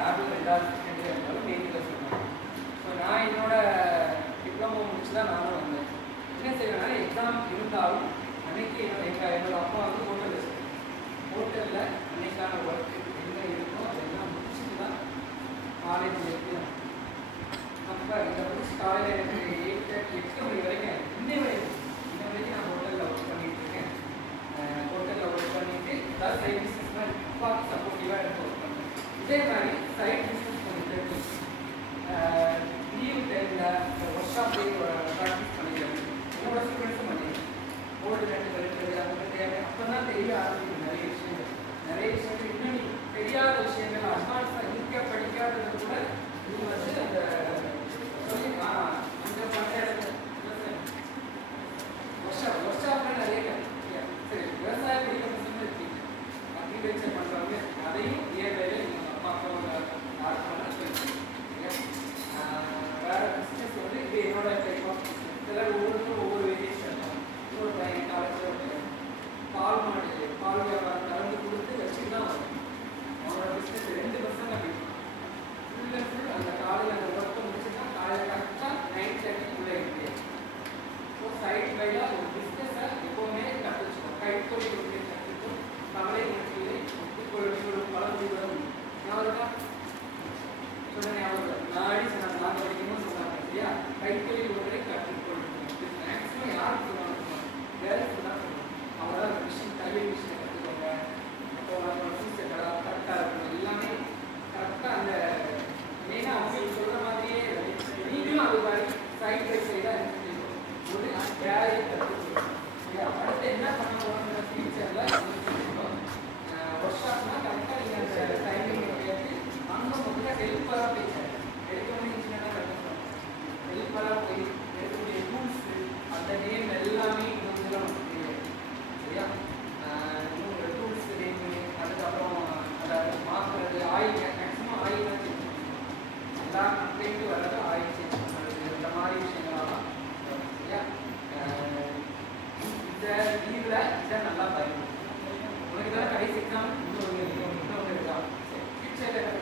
லேபில் 2வது second year இருந்தாலும் மெயினில் சொன்னாங்க. ஸோ நான் என்னோட டிப்ளமோ முடிச்சு தான் நானும் வந்தேன். என்ன செய்வேன்னா எக்ஸாம் இருந்தாலும் அன்னைக்கு என்னோட அப்பா வந்து ஹோட்டலில் அன்னைக்கான ஒர்க்கு என்ன இருக்கோ அதெல்லாம் முடிச்சுட்டு தான் காலேஜில் இருக்கணும். அப்போ இதை முடிச்சு காலையில் எனக்கு 8 மணி வரைக்கும் இன்ன வரைக்கும் நான் ஹோட்டலில் ஒர்க் பண்ணிகிட்டு இருக்கேன். ஹோட்டலில் ஒர்க் பண்ணிட்டு ஏதாவது சைட் பிஸ்னஸ் மாதிரி அப்பாவுக்கு சப்போர்ட்டிவாக எடுத்து ஒர்க் பண்ணுறேன். இதே மாதிரி சைட் பிஸ்னஸ் பண்ணிட்டு லீவ் டைமில் ஒர்க் ஷாப் போய் ப்ராக்டிஸ் பண்ணிக்கிறேன். என்னோட ஸ்டூடெண்ட்ஸும் பண்ணிடுறேன். ஓல்டு ரெண்டு கருக்கிறது அந்த தேவை அப்போ தான் தெரிய ஆரம்பிக்கும் நிறைய விஷயங்கள் இன்னும் தெரியாத விஷயங்கள் அட்வான்ஸாக இருக்க படிக்காதது கூட இது வந்து அந்த சொல்லி அந்த பஞ்சாயத்து ஒர்க் ஷாப்பில் நிறைய சரி விவசாயம் படிக்கிற பசங்க இருக்கீங்க, அக்ரிகல்ச்சர் பண்ணுறவங்க அதையும் இயற்கையில் நீங்கள் அப்பா அப்பாவோட ஆர்ட் பண்ண தெரியும். வேறு பிஸ்னஸ் வந்து இது என்னோட டைப் ஆஃப் பிஸ்னஸ். சிலர் ஒவ்வொருத்தரும் ஒவ்வொரு வேரியேஷன் இருக்கும். இன்னொரு பையன் காலேஜில் பால் மாடு பால் வியாபாரம் கலந்து கொடுத்து வச்சுட்டு தான் வரும். அவனோட பிஸ்னஸ் 2 பசங்க அப்படி ஃபுல் அண்ட் ஃபுல் அந்த காலையில் அந்த ஒர்க்கை முடிச்சுட்டா காலையில் கரெக்டாக 9:30 இருக்கு. ஸோ சைட் பையாக ஒரு பிஸ்னஸை எப்போவுமே கற்று வச்சுக்கணும். கைத்தொழில் ஒரு கற்றுக்கும் கவலை முடிச்சு ஒரு பழங்குடிகளும் ஞாபகம் சொன்ன ஞாபகம் நாடி சொன்னாங்க. நாங்கள் படிக்கணும்னு சொன்னாங்க இல்லையா? கைத்தொழில் ஒன்றை கற்றுக்கொள்ளணும். மேக்ஸிமம் யாருக்கு சொல்லுவாங்க? கேர்ள்ஸ் தான் சொல்லுவாங்க. அவங்களால அந்த மிஷின் தையல் மிஷினை கற்றுக்கோங்க. அப்போ நம்மளோட ஃபீஸை கரெக்டாக இருக்கணும். எல்லாமே கரெக்டாக அந்த மெயினாக அவங்களுக்கு சொல்கிற மாதிரியே நீங்களும் அது மாதிரி சைட் பை சைடாக ஒரு வேலையை கற்றுக்கணும். அடுத்து என்ன பண்ண போகணுங்கிற ஃபியூச்சரில் ஒர்க் ஷாப்னா கரெக்டாக நீங்கள் அந்த டைமிங் கேட்டு அங்கே முதல்ல ஹெல்ப்பராக போய் எடுக்கணும். இன்ஜினியராக கற்றுக்கணும். ஹெல்ப்பராக போய் எடுக்கக்கூடிய டூல்ஸு அந்த நேம் எல்லாமே இன்னும் நமக்கு தெரியாது சரியா? இன்னும் டூல்ஸ் நேம் அதுக்கப்புறம் அதை மாற்றுறது ஆயில் மேக்ஸிமம் ஆயில் தான் சேஞ்ச் பண்ணணும். எல்லா கம்ப்ளைண்ட்டும் வர்றது ஆயில் சேஞ்ச் பண்ணுறது இந்த மாதிரி விஷயங்கள்லாம் சரியா? இந்த லீவில் இதை நல்லா பயன்படும். உனக்கு தான் கடைசி எக்ஸாம் இன்னொன்று இருக்கா? சரி ஃபியூச்சரில்